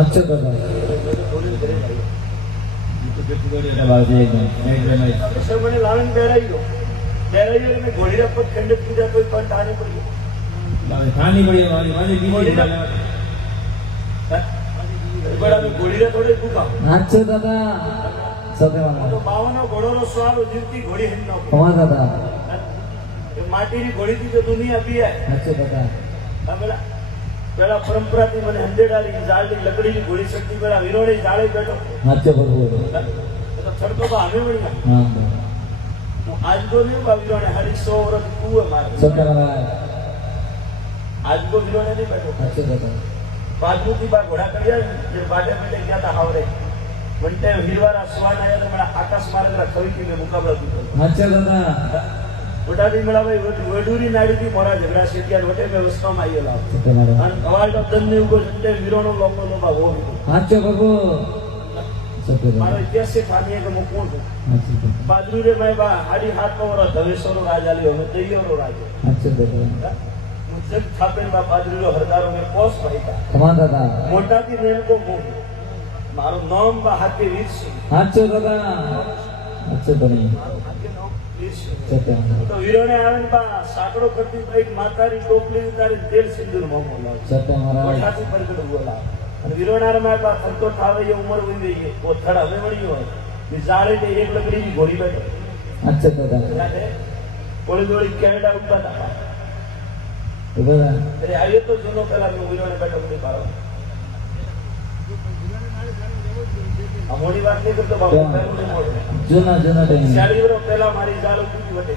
अच्छा दादा सर मैंने लालन बहराई लो मैं घोड़ी रख पर खंड पूजा कोई पर ठाने पड़ी बड़ा मैं घोड़ी रख थोड़े भूखा अच्छा दादा सत्यवान तो बावनो घोड़ो रो स्वाद जीवती घोड़ी हिंद नो कमा दादा माटी री घोड़ी थी तो दुनिया भी है अच्छा दादा પેલા પેલા પરંપરાથી મને હંડેડાની જાળની લકડીની ઘોડી શક્તિ પેલા વિરોણી જાળે બેઠો अच्छा प्रभु તો છડકો તો અમે વળી हाँ હું આજ તો નહીં બા વિરોણે હારી 100 વર્ષ કુએ મારે सत्यवान આજ તો વિરોણે નહીં બેઠો अच्छा दादा બાજુથી બા ઘોડા કર્યા જે બાટે બેઠે ગયા હતા હાવરે વંટે હીરવારા સ્વાદ આયા તો મેળા આકાશ માર્ગના ખરીથી મેં મુકાબલો દીધો अच्छा दादा વડાથી મેળા ભાઈ વડુરી નાડીથી મોરા ઝઘડા શેટિયા વટે મેં વસ્તુમાં આવેલા सत्यवान અને અવાજ દંડને ઉગો જંટે વિરોણો લોકો લોબા હો अच्छा प्रभु सत्यवान મારો ઇતિહાસ છે ખાની કે હું કોણ છું अच्छा दादा બાદરૂ રે ભાઈ બા હાડી હાથ કવર ધવેશ્વરો રાજા લ્યો હવે દૈયોનો રાજા अच्छा दादा મુજબ થાપેન બા બાદરૂ રો હરદારો મે પોસ ભાઈ कमा दादा મોટાથી નેમ કો મો મારું નામ બા હાથે વીર છે अच्छा दादा अच्छा बनी હાથે નામ વીર છે सत्यवान તો વીરોને આવીને બા સાકડો કરતી ભાઈ માતારી ટોપલી ઉતારી તેલ સિંદૂર મોમો લાવ सत्य महाराज મોટાથી પરગડ બોલા અને વીરોનાર માં બા ખર્ચો થાવે એ ઉંમર વઈ ગઈ છે ઓ થડ હવે વળી હોય કે જાળે તે એક લકડીની ઘોડી બેઠો अच्छा दादा કોળી દોડી કેનેડા ઉભા હતા दादा અરે આવ્યો તો જૂનો પેલા હું વીરોને બેઠો બધી પાડો આ મોડી વાત નહીં કરતો બાપુ પહેલું નહીં મોડું जुना जुना टाइम 40 વર્ષ પહેલા મારી જાળો પૂરી વટે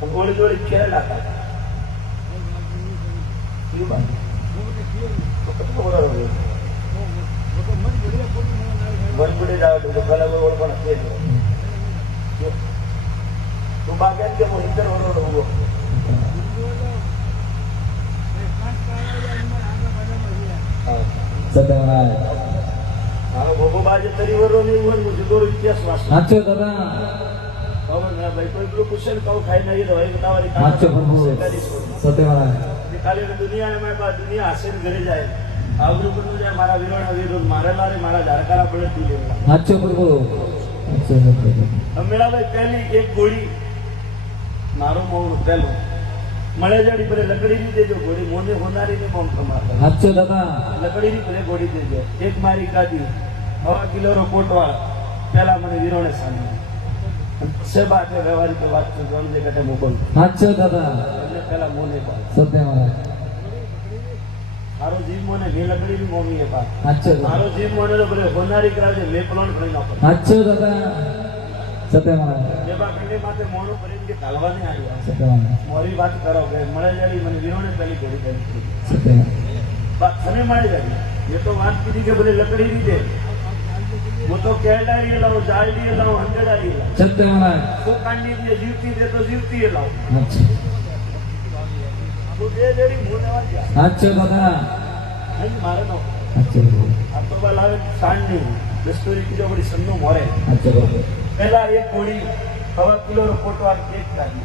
હું કોળી દોડી કેનેડા હતા કેવું બાત તો કેટલો બોલા રહ્યો મજબૂરી જાવ તો પેલા કોઈ ઓળખો નથી તું બાકી કે હું ઇન્ટર વરો રહું सत्य महाराज હા ભોગો બાજે તરી વરો નહીં હોય હું જુદો ઇતિહાસ વાંચો अच्छा दादा હવે ના ભાઈ કોઈ પેલું પૂછે ને કહું ખાઈ નહીં રહે તમારી अच्छा प्रभु सत्य महाराज ખાલી દુનિયામાં બા દુનિયા હાસે ઘરે જાય આવરું બધું જાય મારા વિરોણા વિરોધ મારેલા રે મારા ઝાડકારા પડે તું લેવા अच्छा प्रभु अच्छा सत्य મેળા ભાઈ પહેલી એક ગોળી મારો મોં પહેલો મળે જાડી ભલે લકડીની દેજો ગોળી મોને હોનારીને બોમ્બ કમાતા अच्छा दादा લકડીની ભલે ગોળી દેજો એક મારી ગાડી 1.5 કિલોનો કોટવા પહેલા મને વિરોણે સામે છે બાત વ્યવહારિક વાત તો સમજે કે મોબલ अच्छा दादा એટલે પહેલા મોને પાડ सत्य महाराज મારો જીવ મોને વે લકડીની મોમી એ પાડ अच्छा दादा મારો જીવ મોને તો ભલે હોનારી કરાવે મે પ્લોન કરી નાખો अच्छा दादा सत्य महाराज જે બા કંડે માથે મોણું કરીને કે કાલવાની આવી सत्य महाराज મોરી વાત કરો કે મળે જાડી મને વિરોણે પહેલી ગોળી કરી सत्य બાત મને મળે જાડી ये तो बात की थी कि बोले लकड़ी नहीं दे वो तो कैला ही लाओ जाल ही लाओ हंड्रेड ही लाओ सत्य महाराज वो कांडी दिए जीवती दे तो जीवती ही लाओ अच्छा वो दे देरी मुंह वाली अच्छा दादा नहीं मारे नो अच्छा प्रभु अब तो वाला सांडी दस्तूरी की जो बड़ी सन्नो मोरे अच्छा प्रभु पहला एक गोली 1.5 किलो रो फोटो आ केक काढी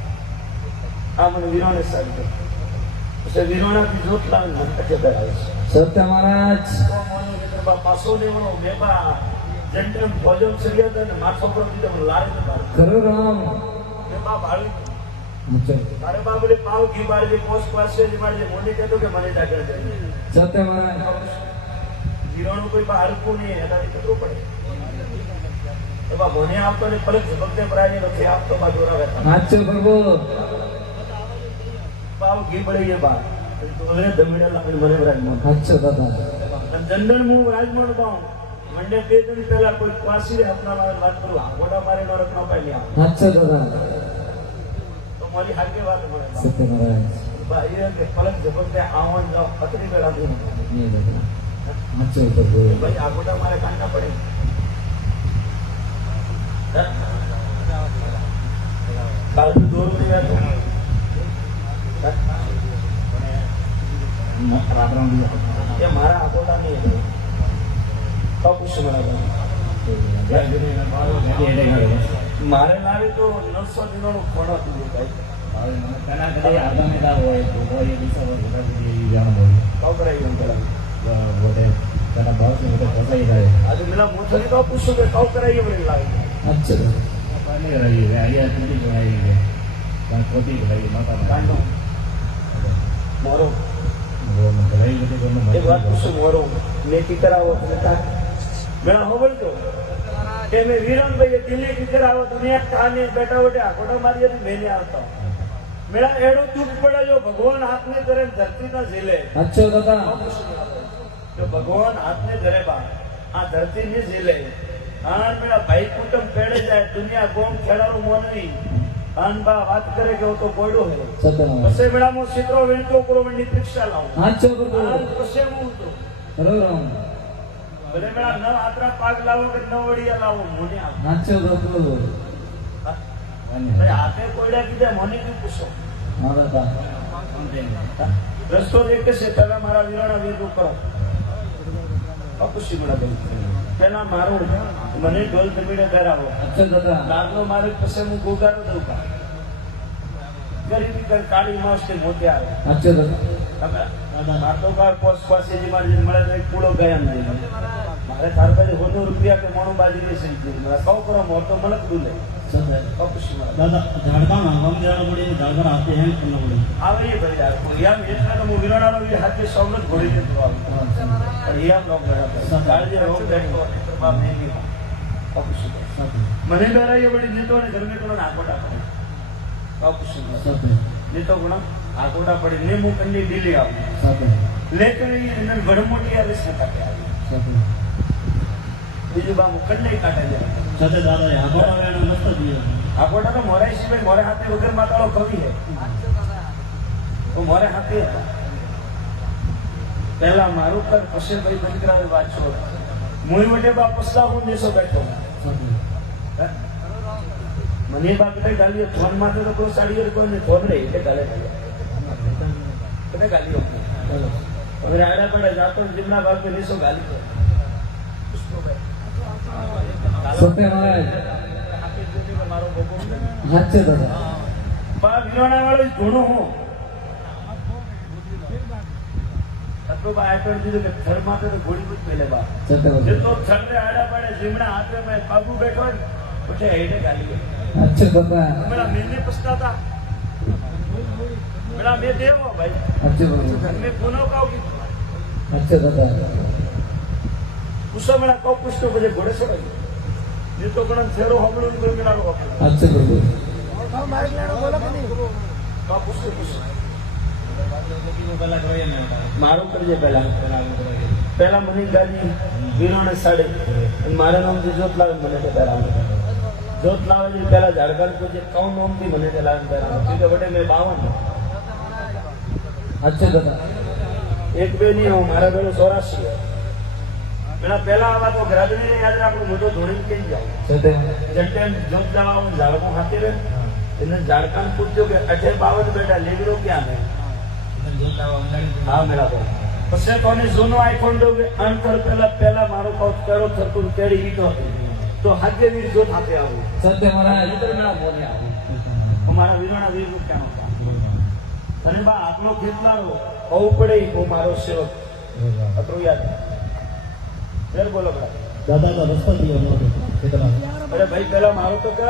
आ मन वीरोने साथ उसे वीरोना की जोत लावे मन कटे करावे सत्य महाराज पासो ने वो बेबा जंटम भोजन सरिया था ने माथो पर भी लारे ने बार करो राम बेबा भाई अच्छा अरे बाबरे पाव की बार जे पोस्ट पास से जे मारे मोने कहतो के मने जाकर जाए सत्य महाराज जीरोनो कोई बाहर को नहीं है दादी कतो पड़े बेबा मोने आपतो ने परत झपकते पराजे रखे आप तो बाजोरा रहता अच्छा प्रभु पाव की बड़ी ये बात तो अरे दमिड़ा लागे मने बराज मन अच्छा दादा जंडन मु राजमन पाऊं मंडे दे दिन पहला कोई क्वासी रे अपना बात करू गोडा मारे न रखना पाए अच्छा दादा तो मारी हाके बात मने सत्य महाराज भाई ये के पलक झपकते आवन जाओ पत्नी पे राखी नहीं दादा अच्छा प्रभु भाई आ गोडा मारे काटना पड़े काल दो रुपया तो ये मारा आकोटा नहीं है तो कुछ बराबर मारे लावे तो 900 दिनों નો ખોડો દીધો ભાઈ કના કદે આગામીતા હોય તો એ દિશા પર ઘોડા સુધી જાણ હોય તો કરાઈ ગયું પેલા બોટે કના ભાવથી બધા ફસાઈ જાય. આજે પેલા મોથલી તો પૂછું કે કઉ કરાવીએ મને લાગે અચ્છા પાને રહી છે અહીંયા સુધી તો આવી છે પણ ખોટી રહી માતા કાંડો મોરો રહી બધી કોઈને એક વાત પૂછું મોરો નેકી કરાવો મેળા હો બોલતો કે મેં વીરણભાઈ દિલ્હી કી કરાવો દુનિયા કહાને બેઠા ઉઠે આખોટો મારી હતી મેને આવતા મેળા એડો દુઃખ પડે જો ભગવાન હાથને કરે ધરતી ના ઝીલે અચ્છા દાદા જો ભગવાન હાથને ધરે બા આ ધરતી ને ઝીલે આન મેળા ભાઈ કુટુંબ પેડે જાય દુનિયા કોમ ખેડારું મોનવી આન બા વાત કરે કે તો કોયડો હે સત્યનારાયણ પછી મેળામાં ચિત્રો વેણતો કોરોની પરીક્ષા લાવું હાચો પ્રભુ પછી હું તો રામ ભલે મેળા ન આતરા પાક લાવો કે ન વડિયા લાવો મને આપ હાચો પ્રભુ ભાઈ હાથે કોયડા કીધા મને કી પૂછો હા દાદા રસ્તો એક છે પેલા મારા વીરાણા વેદો કરો અપુષી મળા ગઈ પેલા મારું મને ઢોલ તમીડે કરાવો અચ્છા દાદા લાગનો મારે પછી હું ગોગારો દઉં કા ગરીબી કર કાળી માસ કે મોતે આવે અચ્છા દાદા તમે મારતો કા પોસ પાસે જે મારી મળે તો એક પૂળો ગયા નહીં મારે તાર પાસે હોનો રૂપિયા કે મોણું બાજી દે છે મારા કઉ કરો મોર તો મને દુલે અપુષી મળા દાદા ઝાડકામાં ગમ જાડો પડી ઝાડકા હાથે હેન્ડ કરનો પડી આવે એ ભાઈ યાર યાર એટલા તો હું વિરાણાનો એ હાથે સૌને ઘોડી દેતો આવું પણ યાર લોક બરાબર કાળજી રોગ બેઠો બાપ નહીં ગયો અપુષી મને ડરાયો બડી નીતો ને ઘરમે કોનો આકોટા પડી અપુષી નીતો કોનો આકોટા પડી ને હું કંડી ડીલી આવું લેકર એને વડમોટી આવે છે કાટે આવી બીજું બાબુ કંડી કાટે જાય સાથે દાદા આકોટા વેણો મસ્ત દીયો આકોટા તો મોરાઈ સિવાય મોરે હાથે વગર માતાળો કવિ હે તો મોરે હાથે હતા પહેલા મારું કર પછી ભાઈ બંકરાવે વાંચો મુઈ વટે બા પસલા હું દેશો બેઠો મને બાપ કઈ ગાલીઓ ફોન માં તો કોઈ સાડીઓ કોઈ ને ફોન રહી એટલે ગાલે કને ગાલીઓ હવે રાડા પડે જાતો જીમના બાપ ને દેશો ગાલી કરે સત્યનારાયણ મારો બબો હાચે દાદા બા વિરોણા વાળો ધૂણો હું તો બા આટણ દીધું કે થર માથે તો ગોળી બુત પેલે બા સત્યનારાયણ જે તો થરને આડા પડે જીમણા હાથે મેં કાબુ બેઠો ને પછી હેડે ગાલી ગઈ અચ્છા દાદા મેરા મેને પછતાતા મેરા મે દેવો ભાઈ અચ્છા પ્રભુ મે કોનો કાવ કી અચ્છા દાદા ઉસો મેરા કો પુષ્ટો બજે ઘોડે સડાઈ જે તો કોણ થેરો હમણું કોઈ મેરા રો અચ્છા પ્રભુ મારી લેણો બોલો કે નહીં કા પુષ્ટો મારું કરજે પેલા મને ગાડી વીરોને સાડે અને મારા નામ જે જોત લાવે મને તે પહેરાવે જોત લાવે છે પેલા ઝાડકાન પૂછે કૌન નામ થી મને તે લાવે પહેરાવે કે વડે મેં 52 અચ્છા દાદા એક બે નહીં હું મારા ઘરે 84 પેલા પેલા આવા તો ગ્રાદની યાદ આપણું મોટો ધોણી કહી જાય સત્યનારાયણ જેમ ટાઈમ જોત લાવવા ઝાડકું હાથે રહે એને ઝાડકાન પૂછજો કે 52 બેટા લેગડો ક્યાં હે હા મેરા ભાઈ પછી કોને જૂનો આઈફોન દઉં કે અંતર પેલા મારું કાઉચ કરો થતું કેડી ઈટો તો હાથે વીર જોત હાથે આવું સત્યનારાયણ ઇતર મેળા બોલે આવું અમારા વીરોના વીર નું ક્યાં હતા અને બા આટલો ખેતલારો કહું પડે હું મારો સેવક અતરો યાદ ફેર બોલો ભાઈ દાદા તો રસ્તો દીયો નહોતો કેટલા અરે ભાઈ પેલા મારો તો કર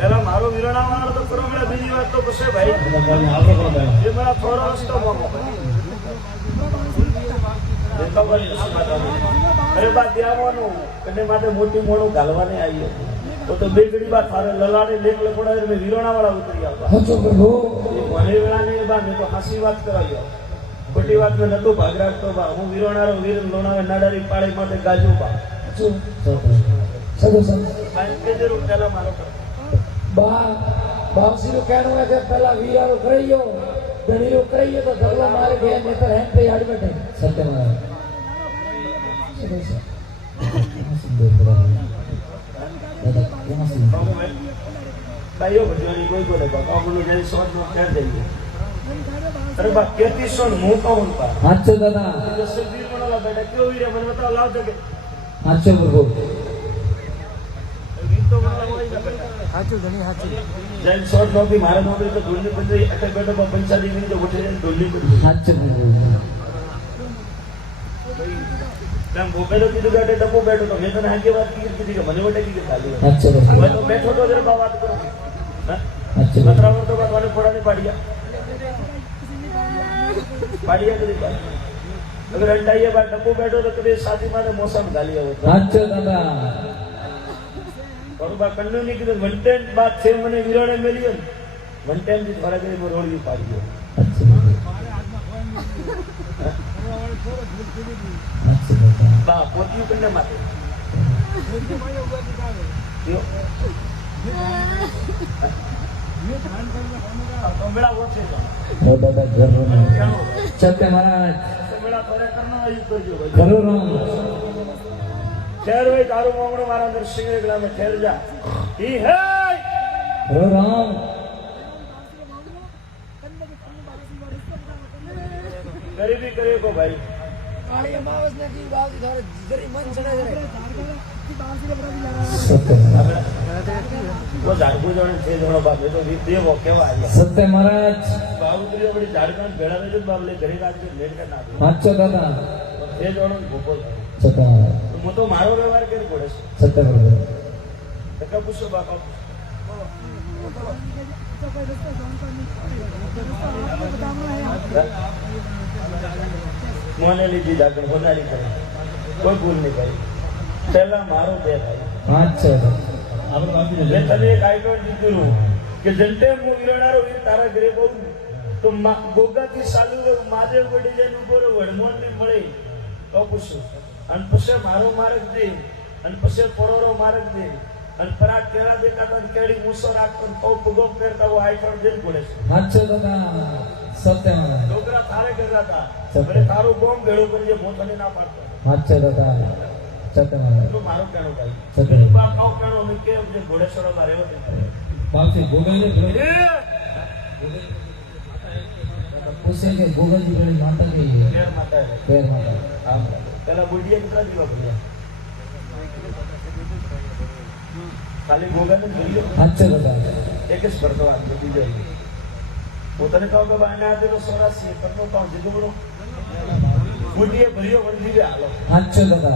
પેલા મારો વિરણા વાળો તો કરો મેળા બીજી વાત તો પછી ભાઈ આપણે કરો પહેલા એ મારા થોડો રસ્તો મોકો અરે બા દેવાનું કને માટે મોટી મોડું ગાલવાને આવીએ તો બે ઘડી બા થારે લલાડે લેખ લખોડા મેં વિરણા વાળા ઉતરી આવતા હાચો પ્રભુ મને વેળા ને બા મેં તો હાસી વાત કરાવ્યો ખોટી વાત મેં નતો ભાગ રાખતો બા હું વિરોણારો વીર લોણાવે નાડારી પાળી માટે ગાજુ બા સગો સગો ભાઈ કે જરૂર પેલા મારો બા બાવસી નું કહેવાનું હોય કે પેલા વીરારો કરી ગયો ધણીરો કરી ગયો તો ધરલો મારે ગયા ને તો હેમ પે આડ બેઠે સત્યનારાયણ દાદા કેમ છે ભાઈઓ ભજવાની કોઈ બોલે બા આપણું જઈ શોર્ટ નો ખેર દઈએ અરે બા કેતી સોન હું કહું બા હાચો દાદા દસ વીર બનાલા બેટા કેવો વીર મને બતાવ લાવ તો કે હાચો પ્રભુ વીર તો બનાલા હોય ને બેટા જૈન શોર્ટ નોકરી મારે નોકરી તો ધૂળની પંચી અટક બેઠો પંચાયતી કરી તો ઉઠે જાય ધૂળની પંચી બોપેલો કીધું કે ડબ્બો બેઠો તો મેં તને હાકી વાત કીધી કે મને વટે કીધી ખાલી હવે તો બેઠો તો જરા વાત કરો હા 15 વર્ષ बाद वाले फोड़ा नहीं पाड़िया कभी अगर अंडाइए बार डब्बो बैठो तो कभी शादी में मौसम गाली होता अच्छा दादा और बा कन्नू नहीं किधर वन टाइम बात थे मैंने वीरों ने मिलियन वन टाइम भी फर्क है वो रोड भी पाड़ी हो बा पोती करने माते क्यों मेरा वो छे ओ दादा जरूर सत्य महाराज मेरा करे करना है कर जो जरूर ठहर भाई तारू मामड़ो मारा अंदर सिंह गला में ठहर जा ही है रो राम गरीबी करे को भाई काली अमावस ने की बात इधर जरी मन चढ़े रे सत्य वो झाड़ू जोड़े छे जोड़ो बाप ये तो विद्य वो केवा आया सत्य महाराज बाबूजी अपनी झाड़कान बेड़ा में जो बाबले घरे का के लेट का ना अच्छा दादा छे जोड़ो गोपो सत्य महाराज मो तो मारो व्यवहार के घोड़े से सत्य महाराज तका पूछो बापा मोने लीजी जाकर होनारी करे कोई भूल नहीं भाई पहला मारो दे भाई अच्छा આપણે બાપી मैं तने एक आइटम जीतू कि जंटे मु वीरणारो वीर तारा घरे बहु तो गोगा की सालू माजे वडी जन उपर वडमोन ने મળે તો પૂછું અને પછી મારો માર્ગ દે અને પછી પરોરો માર્ગ દે અને પરા કેળા દેખાતા કેડી મૂસો રાખતો તો પુગો ફેરતા वो आइटम दिन પડે अच्छा दादा सत्य महाराज ડોકરા તારે કરતા હતા બરે તારું બોમ ભેળો કરજે મોતને ના પાડતો अच्छा दादा सत्य महाराज તો મારો કેણો ભાઈ સત્ય. બા કાવ કેણો અમે કે જે ઘોડેશ્વરો માં રહેવો बापी गोगल ने पूछे कि गोगल जी बड़ी माता की है કેર માતા હે पैर माता હા પેલા બુઢિયા કેટલા દીવા ભર્યા ખાલી ગોગા ને ભર્યો अच्छा दादा એક જ સ્પર્ધા બીજો પોતાને કહો કે બાને આ દેલો 84 પરનો કહો જીગુડો બુઢિયે ભર્યો વળી દે હાલો अच्छा दादा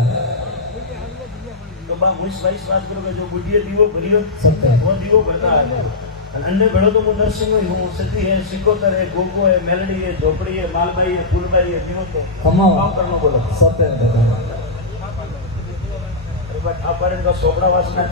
તો બા મુસ વાઈસ વાત કરો કે જો બુઢિયે દીવો ભર્યો सत्य वो દીવો ભરતા અને અન્ય ભેળો તો હું દર્શન હું સતી હે સિકોતર હે ગોગો હે મેલડી હે ઝોપડી હે માલબાઈ હે ફૂલબાઈ હે દીવો તો कमाओ કામ કરનો બોલો सत्य दादा बट आपण का सोपड़ा वासना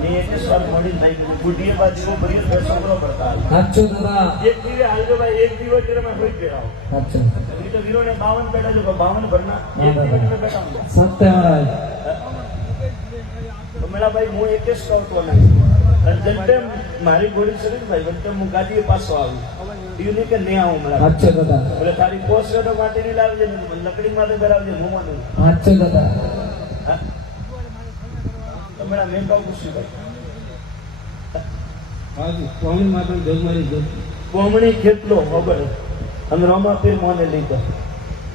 नहीं एक स्वाद मड़ी नहीं बुढ़िया बात वो बड़ी सोपड़ा पड़ता है अच्छा दादा एक दिवे हाल जो भाई एक दिवो तेरे में होई गया अच्छा ये तो वीरों ने 52 बैठा जो 52 भरना एक दिवो में बैठा हूं सत्य महाराज तो मेरा भाई मु एक के स्काउट वाला जंटे मारी गोली चली भाई बंटे मु गाड़ी के पास आवी यू नहीं के नहीं आऊं मेरा अच्छा दादा बोले थारी पोस्ट तो माटी नहीं लावे लकड़ी माथे बेरावे मुंह में अच्छा दादा तो मेरा मेन का कुछ भाई હાજી સ્વામી માતા જગમારી જગ કોમણી કેટલો ખબર અને રોમાપીર મોને લીધો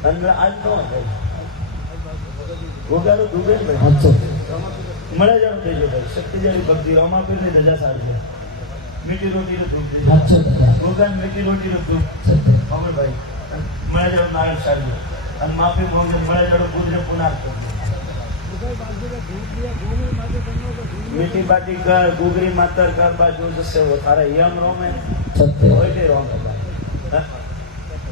અને આજ નો ભાઈ ગોગાનો ડૂબે ને ભાઈ अच्छा મળે જાણું થઈ ગયો ભાઈ શક્તિ જેવી ભક્તિ રોમાપીર ની ધજા સારી મીઠી રોટી નું દૂધ अच्छा दादा ગોગાન મીઠી રોટી નું દૂધ सत्य ખબર ભાઈ મળે જાણું નારાયણ સારી અને માફી મોંઘે મળે જાણું ગુજરે પુનાર मीठी बाटी कर गुगरी मातर कर बाजू जैसे वो थारा यम रोम है सत्य कोई नहीं रोम है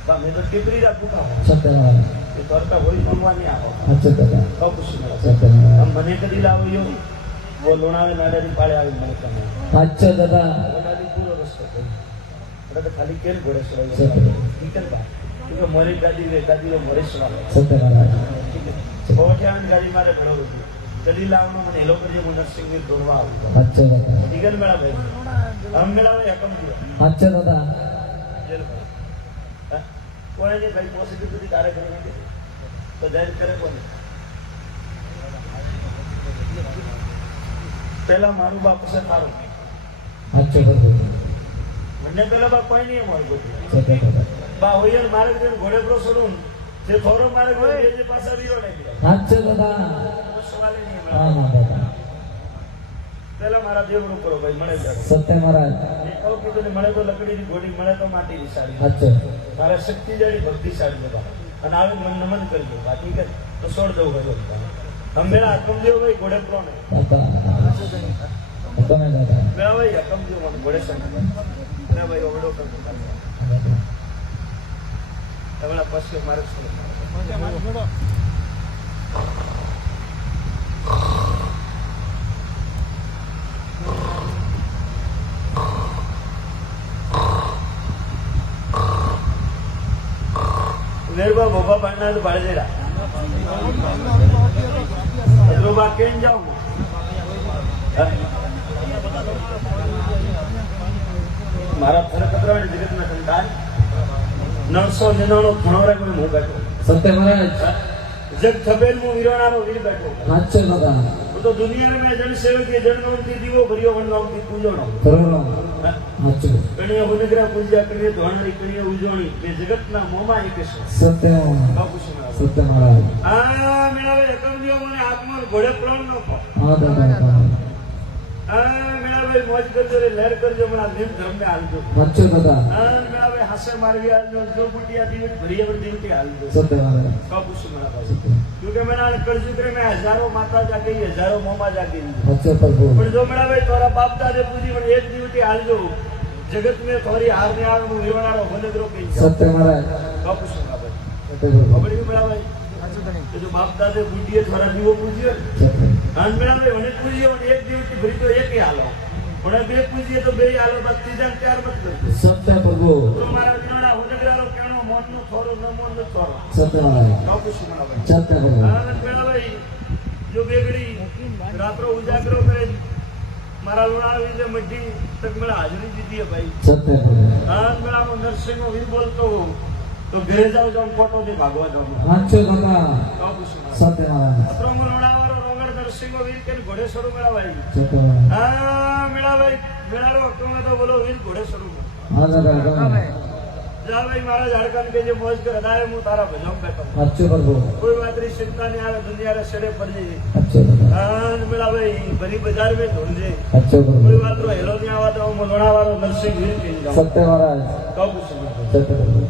बा मैं तो टिपरी रा भूखा हूं सत्य महाराज ये तोर का वही मंगवा नहीं आओ अच्छा दादा तो कुछ नहीं सत्य महाराज हम मने कदी लावियो वो लोणावे नाडारी पाळे आवी મને કમે अच्छा दादा લોણાડી પૂરો રસ્તો થઈ એટલે ખાલી કેમ ઘોડે સવાય सत्य ઠીક है બા કે મારી ગાડી વે મરે સવાય सत्य महाराज ઠીક है પહોંચ્યા ગાડી મારે ભણો હતી કદી લાવનો મને એલો કરજે હું નરસિંહ વીર દોરવા આવું अच्छा दादा ઠીક है મેળા ભાઈ हम મેળા એકમ દીધો अच्छा दादा જેલ ભાઈ कोई नहीं भाई पॉसिबिलिटी तारे करेंगे तो जाहिर करे कौन पहला मारू बाप से मारो अच्छा दादा મને પેલા બા કોઈ નહીં મારું બધું सत्य दादा બા હોય મારે ઘોડે પર છોડું જે થોડો મારે જે પાછા વીરો નહીં अच्छा दादा સવાલ નહીં हाँ हाँ दादा પહેલા મારા દેવડું કરો ભાઈ મળે જાડો સત્ય મહારાજ એ કહું કીધું ને મળે તો લકડીની ઘોડી મળે તો માટીની સાડી સાચું મારા શક્તિ જાડી ભક્તિ સાડી જવા અને આવે મન નમન કરજો બાકી કે તો છોડ દઉં હોય હમ મેરા હકમ દેવ ભાઈ ઘોડે પ્લોન હતા તમે દાદા મેરા ભાઈ હકમ દેવ મને ઘોડે સંગ મેરા ભાઈ ઓવડો કરતો તમારા પાસે મારે શું निर्भर बोबा पढ़ना तो बढ़ जाएगा तो बात कहीं जाऊँ मारा फर्क कतरा वाली जगत में संतान 999 घणोरा कोई मुंह बैठो સત્ય મહારાજ जग थबेल मुंह वीराणारो वीर बैठो સાચું દાદા तो दुनिया में जन सेवक के जन नोमती दीवो भरियो वन नोमती पूजोनो કરોડો સાચું कणिया गुणग्रह पूजा कणिया धोणरी कणिया उजोणी ये जगत ना मोमा एक है સત્ય बाबू सुना સત્ય મહારાજ आ मेरा वे एकम दियो मने आत्मा घोड़े प्राण नो को હા દાદા आ मेरा वे मौज करजो रे लहर करजो मना निम धर्म में हाल दो સાચું દાદા आ मेरा वे हसे मारवी हाल दो जो बुटिया दीवे भरिया वर दीवे हाल दो સત્ય મહારાજ बाबू सुना क्योंकि मेरा कलयुग में हजारों माता जागी हजारों मोमा जागी સાચું પ્રભુ पर जो मेरा वे तोरा बाप दादे पूजी मन एक दीवटी हाल दो जगत में थोड़ी हार ने हार मु विरवाणो होने दरो के સત્ય મહારાજ बापू सुना भाई સત્ય પ્રભુ बबड़ी मेरा भाई तो जो बाप दादे पूजिए थोड़ा दीवो पूजिए સત્ય अन मेरा भाई उन्हें पूजिए और एक दीवटी भरी तो एक ही हालो उन्हें बे पूजिए तो बे हालो बात तीजा प्यार मत कर સત્ય પ્રભુ तो हमारा विरवाणा होने ग्रालो कहनो मन नो थोरो न मन नो थोरो સત્ય મહારાજ बापू सुना भाई સત્ય પ્રભુ आनंद मेरा भाई जो बेगड़ी रात्रो उजागरो करे मारा लोणा विजय मड्डी तक मेरा हाजिरी दीदी है भाई સત્ય પ્રભુ आनंद मेरा वो नरसिंह वीर बोलतो तो घरे जाओ जाओ फोटो दे भागवा जाओ સાચું દાદા बापू सुना સત્ય મહારાજ अत्रो लोणा वारो रोगड़ नरसिंह वीर के घोड़े सरू मेरा भाई સત્ય મહારાજ हां मेरा भाई मेरा रो हक्म में तो बोलो वीर घोड़े सरू હા દાદા जा भाई मारा झारखंड के जो मौज कर अदाए मु तारा भजम बैठो સાચું પ્રભુ कोई बात री चिंता नहीं आवे दुनिया रे सड़े पड़ जाई સાચું દાદા हां मेरा भाई बड़ी बाजार में ढूंढ जाए સાચું कोई પ્રભુ बात रो हेलो नहीं आवा तो मोलोणा वारो नरसिंह वीर के जाओ સત્ય મહારાજ कब सुनो સત્ય પ્રભુ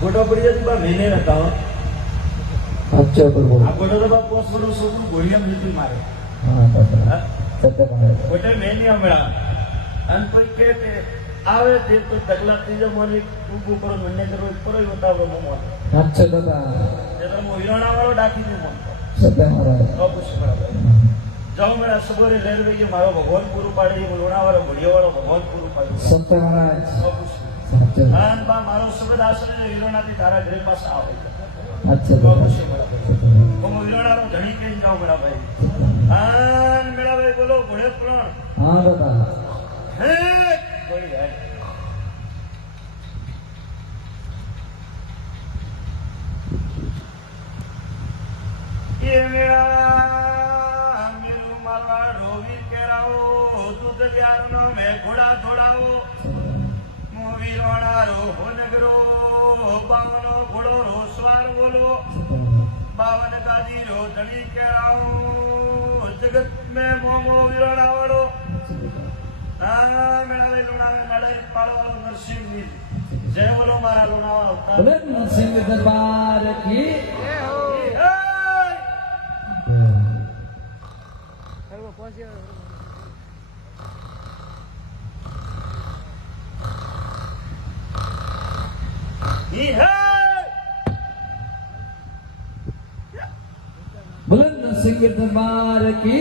फोटो पड़ी जाती बा मैंने रखा हो સાચું પ્રભુ आ फोटो तो बा पोस्ट फोटो सुन गोलियां मिलती मारे હા દાદા સત્ય મહારાજ फोटो मैं नहीं हमला अन कोई के आवे ते तो तकला तीजो मोनी ऊपर पर मन्ने करो ऊपर ही होता वो मोन સાચું દાદા जे तो हिराणा वालो डाकी दी मोन સત્ય મહારાજ कब सुनो जाओ मेरा सबरे लेर वे के मारो भगवान पूरू पाड़े लोणा वालो भड़िया वालो भगवान पूरू पाड़े સત્ય મહારાજ कब સાચું आन बा मारो सबद आश्रय हिराणा थी तारा घर पास आवे સાચું कब દાદા सुनो तुम हिराणा रो धनी के जाओ मेरा भाई आन मेरा भाई बोलो घोड़े प्राण હા દાદા हे कोई है ये मेरा मेरू मारवा रोवी केराओ दूध लियानो मैं घोड़ा दौड़ाओ मूवी रोना रो हो नगरो बावनो घोड़ो रो स्वार बोलो बावन गादी रो धनी केराओ जगत में मोमो विरोणा वालो मेरा वे लुणा में लड़ाई पाड़ वालो नरसिंह वीर जय बोलो मारा लुणा अवतार બોલે નરસિંહ દરબાર કી सर्व पहुंचे બોલે નરસિંહ દરબાર કી